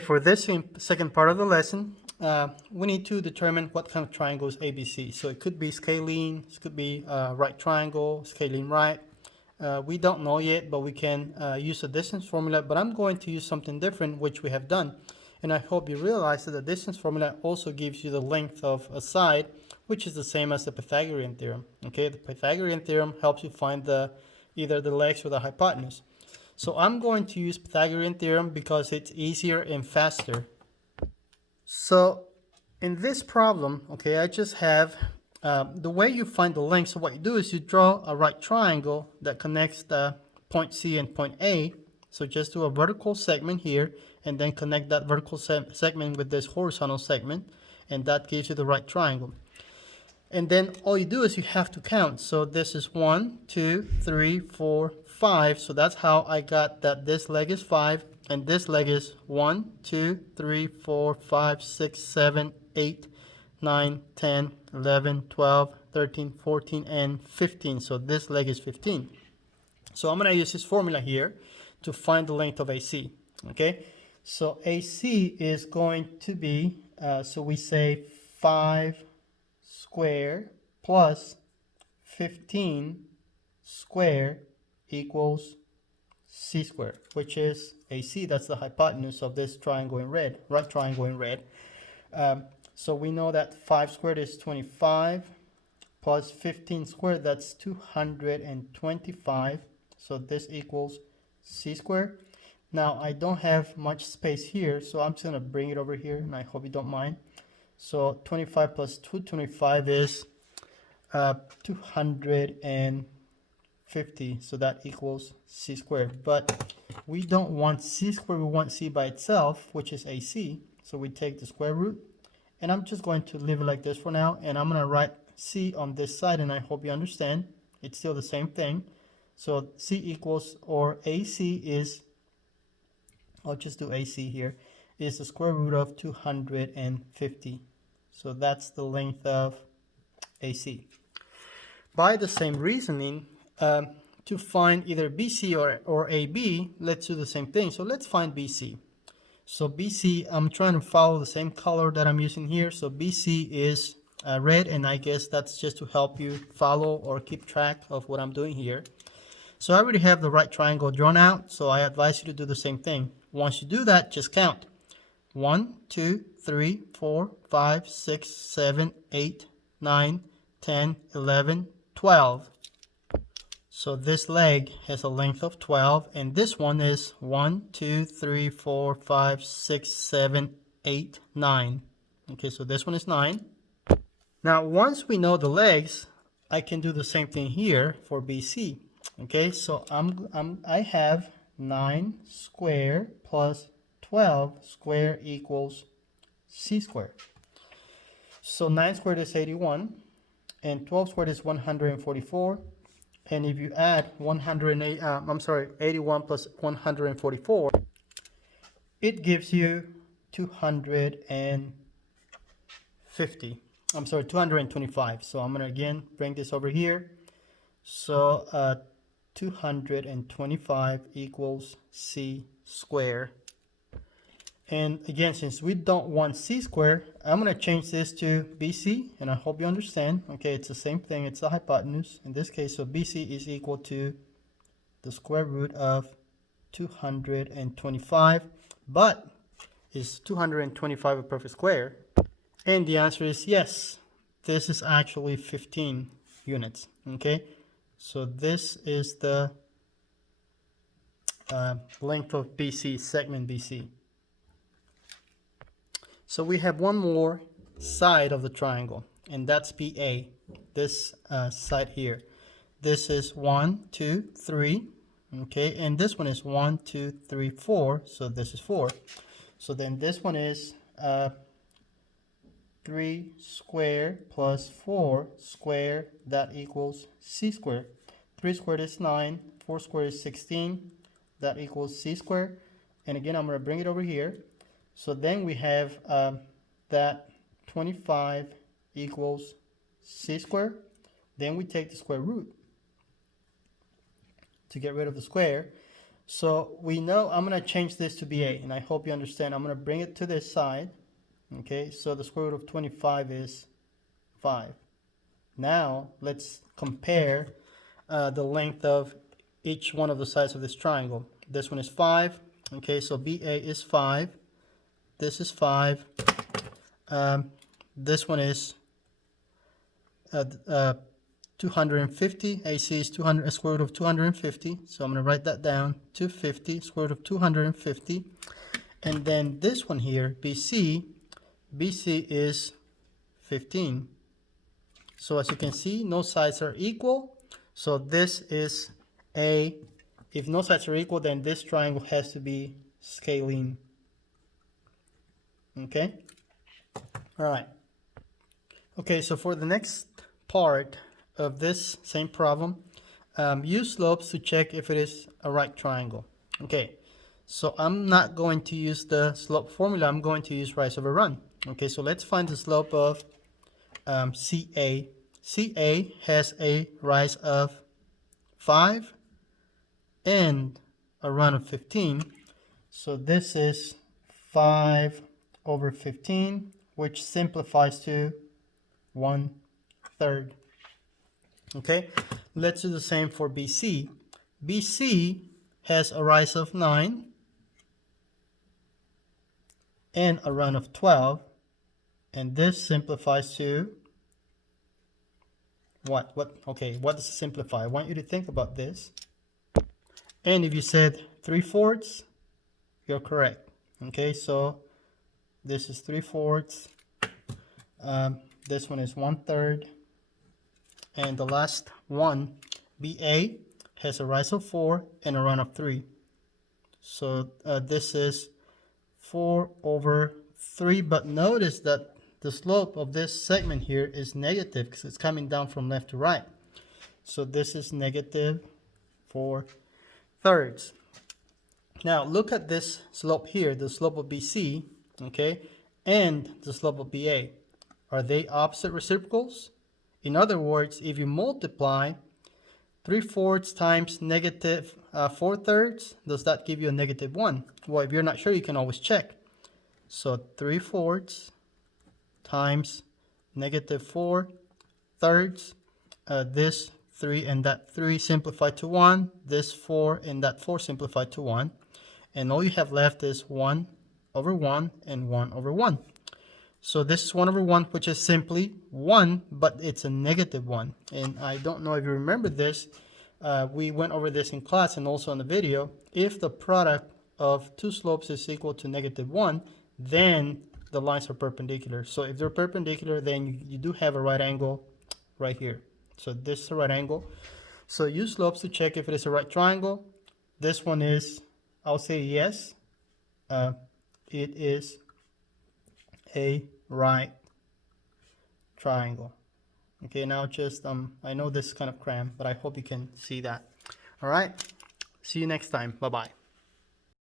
For this second part of the lesson, we need to determine what kind of triangle is ABC. So it could be scalene, it could be right triangle, scalene right. We don't know yet, but we can use a distance formula. But I'm going to use something different, which we have done. And I hope you realize that the distance formula also gives you the length of a side, which is the same as the Pythagorean theorem. Okay, the Pythagorean theorem helps you find either the legs or the hypotenuse. So I'm going to use Pythagorean theorem because it's easier and faster. So in this problem, okay, I just have the way you find the length. So what you do is you draw a right triangle that connects the point C and point A. So just do a vertical segment here and then connect that vertical segment with this horizontal segment, and that gives you the right triangle. And then all you do is you have to count. So this is 1, 2, 3, 4, 5. So that's how I got that this leg is 5 and this leg is 1, 2, 3, 4, 5, 6, 7, 8, 9, 10, 11, 12, 13, 14, and 15. So this leg is 15. So I'm going to use this formula here to find the length of AC. Okay, so AC is going to be, so we say 5 square plus 15 square equals C square, which is AC. That's the hypotenuse of this triangle in red, right triangle in red. So we know that 5 squared is 25 plus 15 squared, that's 225. So this equals C squared. Now I don't have much space here, so I'm just going to bring it over here, and I hope you don't mind. So 25 plus 225 is 250. So that equals C squared. But we don't want C squared. We want C by itself, which is AC. So we take the square root. And I'm just going to leave it like this for now. And I'm going to write C on this side. And I hope you understand. It's still the same thing. So C equals, or AC is, I'll just do AC here, is the square root of 250. So that's the length of AC. By the same reasoning, to find either BC or AB, let's do the same thing. So let's find BC. So BC, I'm trying to follow the same color that I'm using here. So BC is red, and I guess that's just to help you follow or keep track of what I'm doing here. So I already have the right triangle drawn out, so I advise you to do the same thing. Once you do that, just count. 1, 2, 3, 4, 5, 6, 7, 8, 9, 10, 11, 12. So this leg has a length of 12, and this one is 1, 2, 3, 4, 5, 6, 7, 8, 9. Okay, so this one is 9. Now, once we know the legs, I can do the same thing here for BC. Okay, so I have 9 square plus 12 square equals C squared. So 9 squared is 81, and 12 squared is 144. And if you add 81 plus 144, it gives you 225. So I'm going to again bring this over here. So 225 equals C squared. And again, since we don't want C squared, I'm going to change this to BC, and I hope you understand. Okay, it's the same thing. It's the hypotenuse. In this case, so BC is equal to the square root of 225. But is 225 a perfect square? And the answer is yes. This is actually 15 units. Okay, so this is the length of BC, segment BC. So we have one more side of the triangle, and that's BA, this side here. This is 1, 2, 3, okay, and this one is 1, 2, 3, 4, so this is 4. So then this one is 3 squared plus 4 squared, that equals C squared. 3 squared is 9, 4 squared is 16, that equals C squared. And again, I'm going to bring it over here. So then we have that 25 equals C squared. Then we take the square root to get rid of the square. So we know I'm going to change this to be 8, and I hope you understand. I'm going to bring it to this side. Okay, so the square root of 25 is 5. Now let's compare the length of each one of the sides of this triangle. This one is 5. Okay, so BA is 5. This is 5. This one is 250. AC is 200, square root of 250. So I'm going to write that down. 250, square root of 250. And then this one here, BC is 15. So as you can see, no sides are equal. So this is a, if no sides are equal, then this triangle has to be scalene. Okay? All right. Okay, so for the next part of this same problem, use slopes to check if it is a right triangle. Okay, so I'm not going to use the slope formula. I'm going to use rise over run. Okay, so let's find the slope of CA. CA has a rise of 5 and a run of 15. So this is 5 over 15, which simplifies to 1/3. Okay, let's do the same for BC. BC has a rise of 9 and a run of 12, and this simplifies to what? Okay, what does it simplify? I want you to think about this. And if you said 3/4, you're correct. Okay, so this is 3/4. This one is 1/3. And the last one, BA, has a rise of 4 and a run of 3. So this is 4 over 3. But notice that the slope of this segment here is negative because it's coming down from left to right. So this is negative 4/3. Now look at this slope here, the slope of BC, okay, and the slope of BA. Are they opposite reciprocals? In other words, if you multiply 3/4 times negative 4/3, does that give you a negative 1? Well, if you're not sure, you can always check. So 3/4 times negative 4/3, this 3 and that 3 simplify to 1, this 4 and that 4 simplify to 1, and all you have left is 1 over 1 and 1 over 1. So this is 1 over 1, which is simply 1, but it's a negative 1. And I don't know if you remember this. We went over this in class and also in the video. If the product of two slopes is equal to negative 1, then the lines are perpendicular. So if they're perpendicular, then you do have a right angle right here. So this is a right angle. So use slopes to check if it is a right triangle. This one is, I'll say yes. It is a right triangle. Okay, now just I know this is kind of cramped, but I hope you can see that. All right, see you next time. Bye bye.